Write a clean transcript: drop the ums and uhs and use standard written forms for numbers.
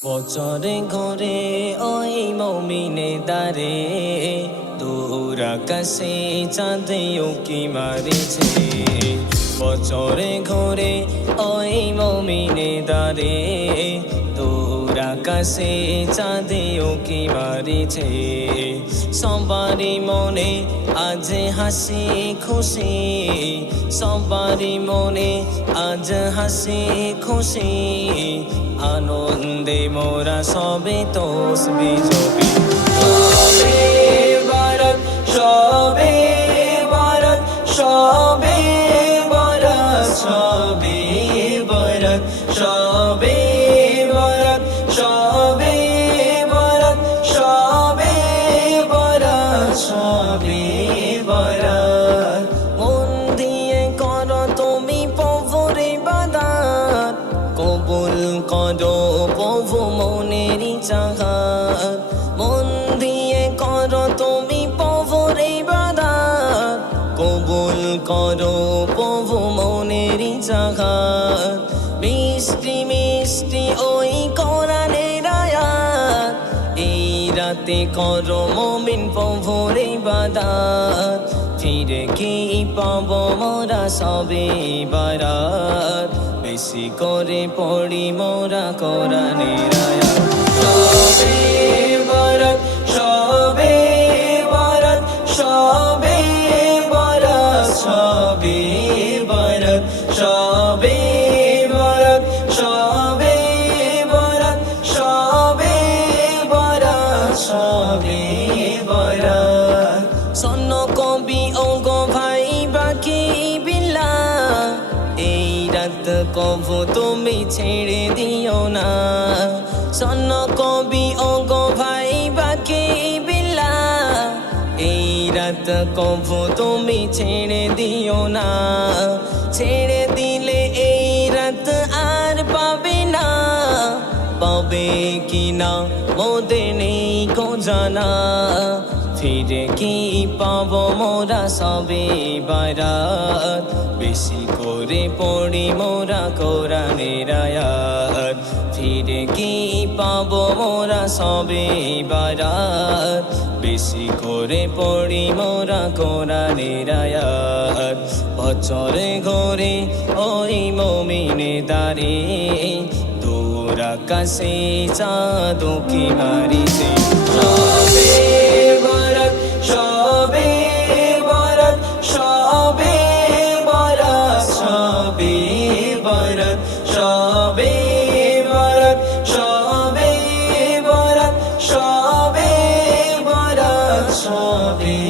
বছরে ঘরে ওই মমিনে দারে দূর আকাশে চাঁদে উকি মারিছে। বছরে ঘরে ওই মমিনে দারে দূর আকাশে চাঁদে উকি মারিছে। সবারই মনে আজ হাসি খুশি, সবারই মনে আজ হাসি খুশি। আনন্দে মোরা সবে তসবি জপি। সবে বরত সবে বরত সবে বরত সবে বরত সবে বরত সবে বরত সবে বরত সবে বরত। মন দিয়ে করো তুমি প্রভুর ইবাদত, কবুল করো প্রভু মনেরই চাহাত। মন দিয়ে করো তুমি প্রভুর ইবাদত, কবুল করো প্রভু মনেরই চাহাত। মিষ্টি মিষ্টি ওই কোরআনের আয়াত, এই রাতে করো মুমিন প্রভুর ইবাদত। ফিরে কি পাবো মোরা সবে বারাত, বেশি করে পড়ি মোরা কোরআনের আয়াত। সবে বরত সবে বরত সবে বরত সবে বরত সবে বরত সবে বরত সবে বরত সবে বরত। শোন কবি ও গো ভাই বাকি বিল্লা, এই রাত কবু তুমি ছেড়ে দিও না। শোন কবি ও গো ভাই বাকি বিল্লা, এই রাত কবু তুমি ছেড়ে দিও না। ছেড়ে দিলে এই রাত আর পাবে না, পাবে কিনা মোদের নেই কো জানা। ফিরে কি পাবো মোরা সবে বারাত, বেশি করে পড়ি মোরা কোরআনের আয়াত। ফিরে কি পাবো মোরা সবে বারাত, বেশি করে পড়ি মোরা কোরআনের আয়াত। বছরে ঘরে ওই মমিনে দারে দূর আকাশে চাঁদ উকি মারিছে। সবে বরত সবে বরত সবে বরত সবে বরত সবে বরত সবে বরত সবে বরত সবে